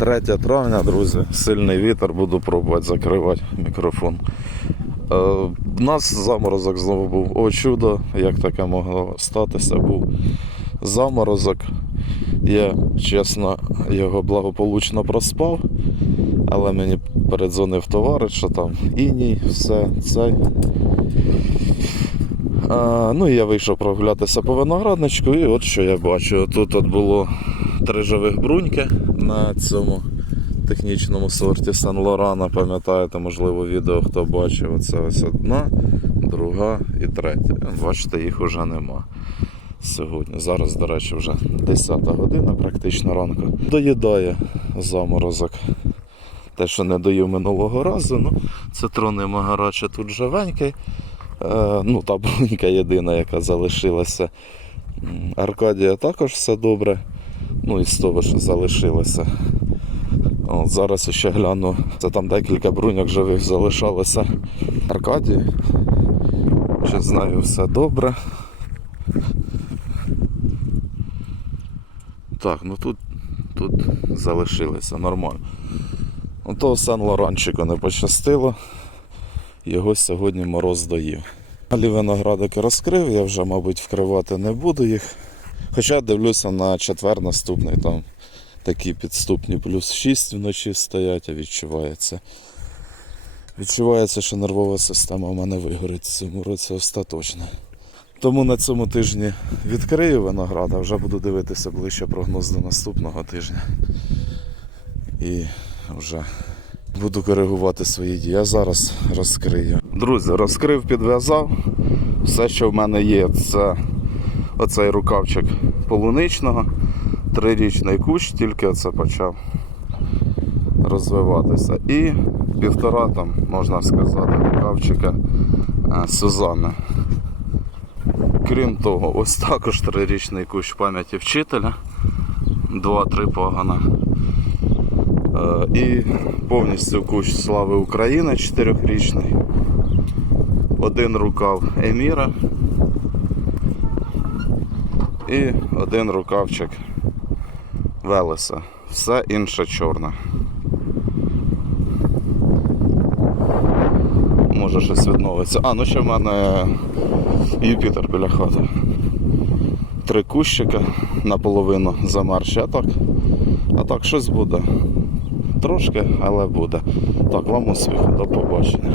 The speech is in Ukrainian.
3 травня, друзі, сильний вітер, буду пробувати закривати мікрофон. Е, у нас заморозок знову був. О, чудо, як таке могло статися, був заморозок. Я, чесно, його благополучно проспав, але мені передзвонив товариш, що там іній, все, цей. А, ну і я вийшов прогулятися по виноградничку, і от що я бачу. Тут от було три живих бруньки на цьому технічному сорті Сан Лорана. Пам'ятаєте, можливо, відео хто бачив. Оце ось одна, друга і третя. Бачите, їх вже нема. Сьогодні. Зараз, до речі, вже 10 година, практично ранку. Доїдає заморозок. Те, що не доїв минулого разу, ну, цитрони Магарача тут живенький. Е, ну, та брунька єдина, яка залишилася. Аркадія також все добре. Ну і з того, що залишилося. От, зараз ще гляну. Це там декілька бруньок живих залишалося. Аркадії. Ще з нею все добре. Так, ну тут, тут залишилися нормально. Ото Сан Лоранчику не пощастило. Його сьогодні мороз доїв. Далі виноградики розкрив, я вже, мабуть, вкривати не буду їх. Хоча дивлюся на четвер наступний, там такі підступні плюс 6 вночі стоять, а відчувається. Відчувається, що нервова система в мене вигорить в цьому році остаточно. Тому на цьому тижні відкрию виноград, а вже буду дивитися ближче прогноз до наступного тижня. І вже буду коригувати свої дії. Я зараз розкрию. Друзі, розкрив, підв'язав. Все, що в мене є, це оцей рукавчик полуничного. Трирічний кущ, тільки оце почав розвиватися. І півтора там, можна сказати, рукавчика е, Сузанни. Крім того, ось також трирічний кущ пам'яті вчителя. Два-три пагана. Е, І повністю кущ слави України чотирьохрічний. Один рукав Еміра. І один рукавчик Велеса. Все інше чорне. Може щось відновиться. А, ну ще в мене Юпітер біля хати. Три кущика наполовину замерші, а так, а так щось буде. Трошки, але буде. Так, вам успіху, до побачення.